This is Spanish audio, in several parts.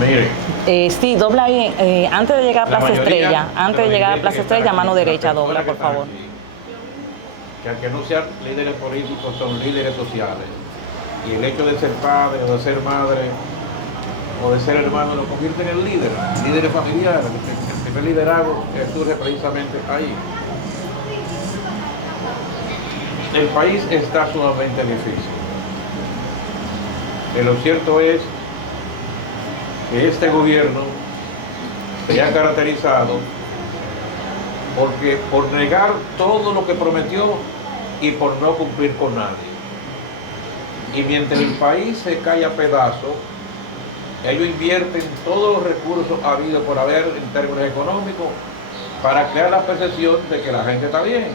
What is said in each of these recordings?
Mire, Sí, dobla ahí, antes de llegar a la Plaza mayoría Estrella, antes de llegar a dirigentes Plaza que están Estrella, aquí, mano las derecha, personas dobla, que por están favor. aquí, que aunque no sean líderes políticos, son líderes sociales. Y el hecho de ser padre o de ser madre o de ser hermano lo convierte en líderes familiares. El primer liderazgo que surge precisamente ahí. El país está sumamente difícil. Lo cierto es que este gobierno se ha caracterizado por negar todo lo que prometió y por no cumplir con nadie. Y mientras el país se cae a pedazos, ellos invierten todos los recursos habidos por haber en términos económicos para crear la percepción de que la gente está bien.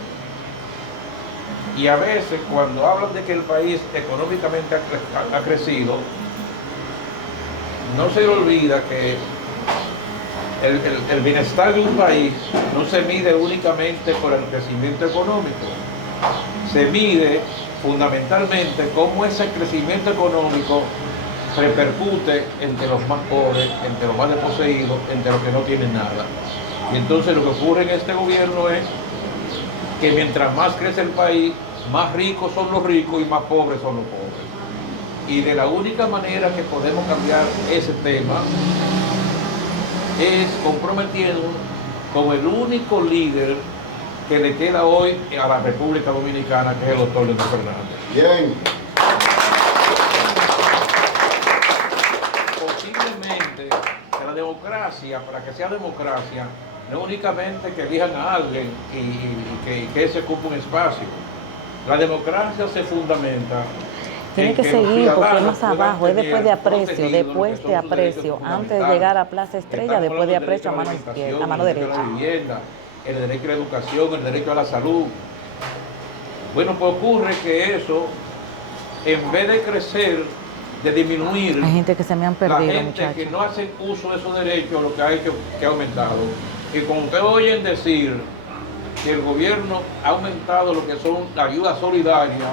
Y a veces cuando hablan de que el país económicamente ha crecido, no se le olvida que el bienestar de un país no se mide únicamente por el crecimiento económico, se mide fundamentalmente cómo ese crecimiento económico repercute entre los más pobres, entre los más desposeídos, entre los que no tienen nada. Y entonces lo que ocurre en este gobierno es que mientras más crece el país, más ricos son los ricos y más pobres son los pobres. Y de la única manera que podemos cambiar ese tema es comprometiéndonos con el único líder que le queda hoy a la República Dominicana, que es el doctor Leonel Fernández. Bien. Posiblemente que la democracia, para que sea democracia, no únicamente que elijan a alguien y que ese ocupe un espacio. La democracia se fundamenta. Tiene que seguir porque es más abajo, es después de aprecio, antes de llegar a Plaza Estrella, después de aprecio a mano izquierda, a mano derecha. La vivienda, el derecho a la educación, el derecho a la salud. Bueno, pues ocurre que eso, en vez de crecer, de disminuir, Hay gente que se me han perdido, la gente muchachos. que no hace uso de esos derechos, lo que ha hecho que ha aumentado. Y cuando ustedes oyen decir que el gobierno ha aumentado lo que son la ayuda solidaria,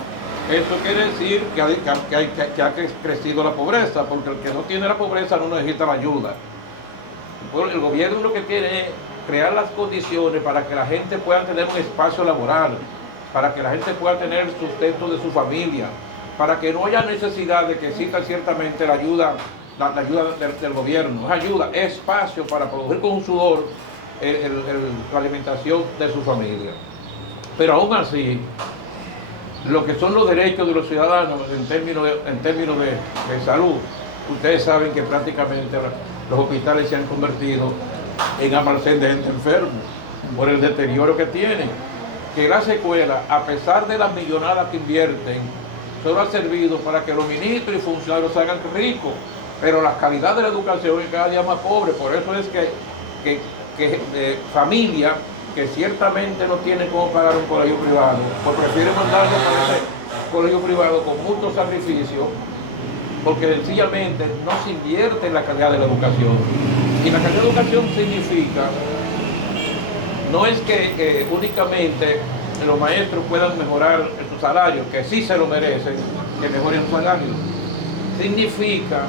eso quiere decir que ha crecido la pobreza, porque el que no tiene la pobreza no necesita la ayuda. El gobierno lo que tiene es crear las condiciones para que la gente pueda tener un espacio laboral, para que la gente pueda tener el sustento de su familia, para que no haya necesidad de que exista ciertamente la ayuda del gobierno. Es ayuda, es espacio para producir con un sudor la alimentación de su familia. Pero aún así, lo que son los derechos de los ciudadanos en términos de salud, ustedes saben que prácticamente los hospitales se han convertido en almacén de gente enferma por el deterioro que tienen, que la secuela, a pesar de las millonadas que invierten, solo ha servido para que los ministros y funcionarios se hagan ricos, pero la calidad de la educación es cada día más pobre. Por eso es que familias que ciertamente no tienen cómo pagar un colegio privado, pues prefieren mandarlo para ese colegio privado con mucho sacrificio, porque sencillamente no se invierte en la calidad de la educación. Y la calidad de la educación significa, no es que únicamente los maestros puedan mejorar su salario, que sí se lo merecen, que mejoren su salario. Significa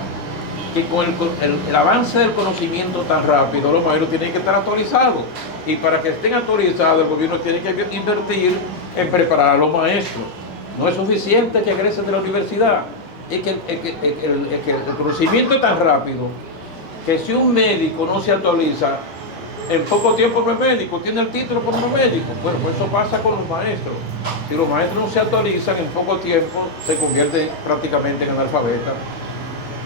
que con el avance del conocimiento tan rápido, los maestros tienen que estar actualizados. Y para que estén actualizados, el gobierno tiene que invertir en preparar a los maestros. No es suficiente que egresen de la universidad. Es que el conocimiento es tan rápido que si un médico no se actualiza, en poco tiempo no es médico, tiene el título pero no es médico. Bueno, pues eso pasa con los maestros. Si los maestros no se actualizan, en poco tiempo se convierten prácticamente en analfabetas.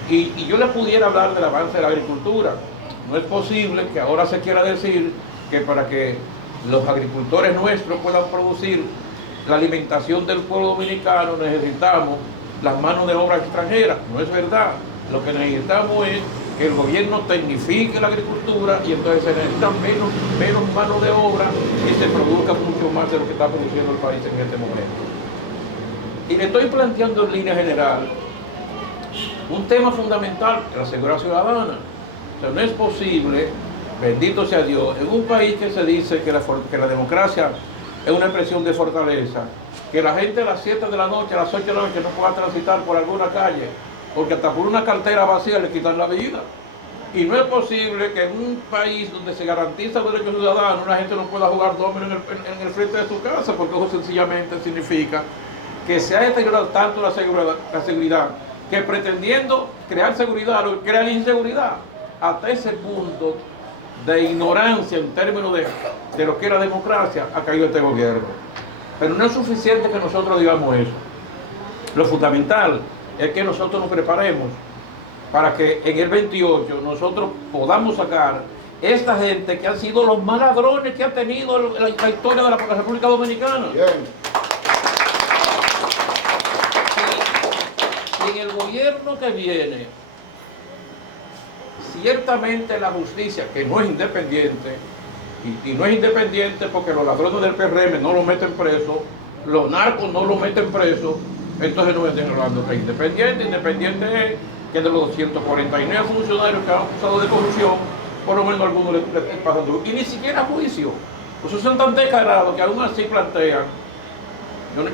Y yo le pudiera hablar del avance de la agricultura. No es posible que ahora se quiera decir que para que los agricultores nuestros puedan producir la alimentación del pueblo dominicano necesitamos las manos de obra extranjeras. No es verdad. Lo que necesitamos es que el gobierno tecnifique la agricultura y entonces se necesita menos mano de obra y se produzca mucho más de lo que está produciendo el país en este momento. Y le estoy planteando en línea general un tema fundamental, la seguridad ciudadana. O sea, no es posible, bendito sea Dios, en un país que se dice que la democracia es una expresión de fortaleza, que la gente a las 7 de la noche, a las 8 de la noche no pueda transitar por alguna calle porque hasta por una cartera vacía le quitan la vida. Y no es posible que en un país donde se garantiza el derecho ciudadano, una gente no pueda jugar dominó en el frente de su casa, porque eso sencillamente significa que se ha deteriorado tanto la seguridad, que pretendiendo crear seguridad, crean inseguridad. Hasta ese punto de ignorancia en términos de lo que era democracia ha caído este gobierno. Pero no es suficiente que nosotros digamos eso. Lo fundamental es que nosotros nos preparemos para que en el 28 nosotros podamos sacar esta gente que han sido los más ladrones que ha tenido la historia de la República Dominicana. Bien. Y en el gobierno que viene, ciertamente la justicia, que no es independiente, y no es independiente porque los ladrones del PRM no lo meten preso, los narcos no lo meten preso, entonces no me estén hablando que es independiente. Independiente es que de los 249 funcionarios que han acusado de corrupción, por lo menos algunos le pasan duro. Y ni siquiera juicio. Pues son tan descarados que aún así plantean.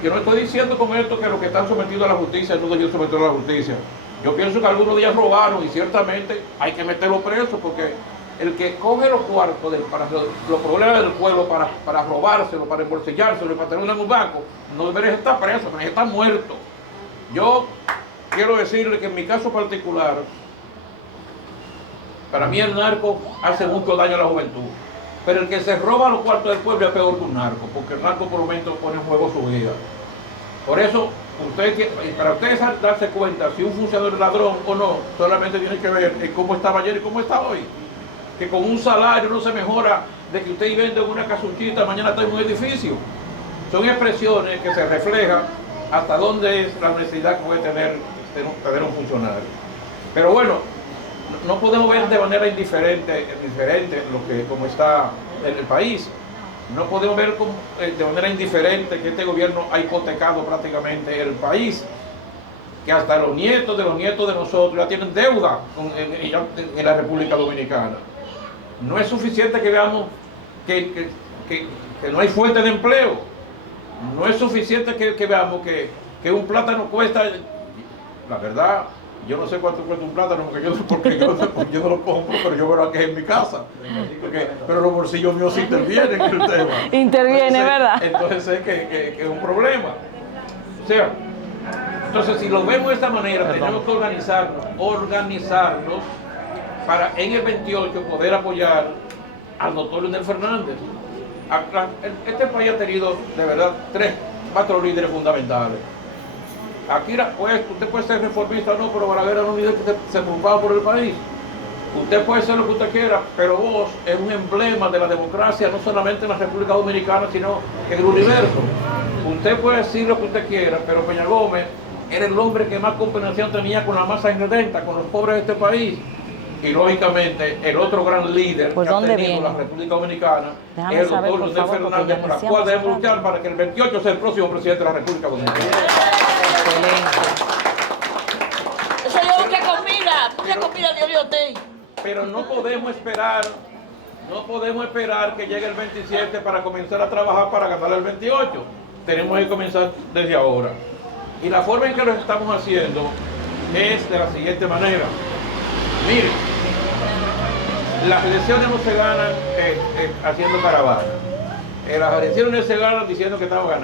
Yo no estoy diciendo con esto que los que están sometidos a la justicia no deben sometidos a la justicia. Yo pienso que algunos días robaron y ciertamente hay que meterlos presos, porque el que coge los cuartos para los problemas del pueblo para robárselo, para embolsillárselo y para tenerlo en un banco, no debería estar preso, debería estar muerto. Yo quiero decirle que en mi caso particular, para mí el narco hace mucho daño a la juventud. Pero el que se roba los cuartos del pueblo es peor que un narco, porque el narco por lo menos pone en juego su vida. Por eso, para ustedes darse cuenta si un funcionario es ladrón o no, solamente tienen que ver cómo estaba ayer y cómo está hoy. Que con un salario no se mejora de que usted vende una casuchita, mañana está en un edificio. Son expresiones que se reflejan hasta dónde es la necesidad que puede tener un funcionario. Pero bueno, no podemos ver de manera indiferente como está en el país. No podemos ver de manera indiferente que este gobierno ha hipotecado prácticamente el país, que hasta los nietos de nosotros ya tienen deuda en la República Dominicana. No es suficiente que veamos que no hay fuente de empleo. No es suficiente que veamos que un plátano cuesta, la verdad, yo no sé cuánto cuesta un plátano porque yo no lo compro, pero yo veo que es en mi casa. Pero los bolsillos míos sí intervienen en el tema. Interviene, entonces, ¿verdad? Entonces sé que es un problema. O sea, entonces si lo vemos de esta manera, tenemos que organizarnos para en el 28 poder apoyar al doctor Leonel Fernández. Este país ha tenido de verdad cuatro líderes fundamentales. Aquí usted puede ser reformista o no, pero Balaguer era un líder que se preocupaba por el país. Usted puede ser lo que usted quiera, pero vos es un emblema de la democracia, no solamente en la República Dominicana, sino en el universo. Usted puede decir lo que usted quiera, pero Peña Gómez era el hombre que más compenetración tenía con la masa ingredenta, con los pobres de este país. Y lógicamente el otro gran líder que ha tenido la República Dominicana es el doctor Leonel Fernández, por la cual debemos luchar para que el 28 sea el próximo presidente de la República Dominicana. Eso es mucha comida de hotel. Pero no podemos esperar que llegue el 27 para comenzar a trabajar para ganar el 28. Tenemos que comenzar desde ahora. Y la forma en que lo estamos haciendo es de la siguiente manera. Miren, las elecciones no se ganan haciendo caravana. Las elecciones se ganan diciendo que estamos ganando.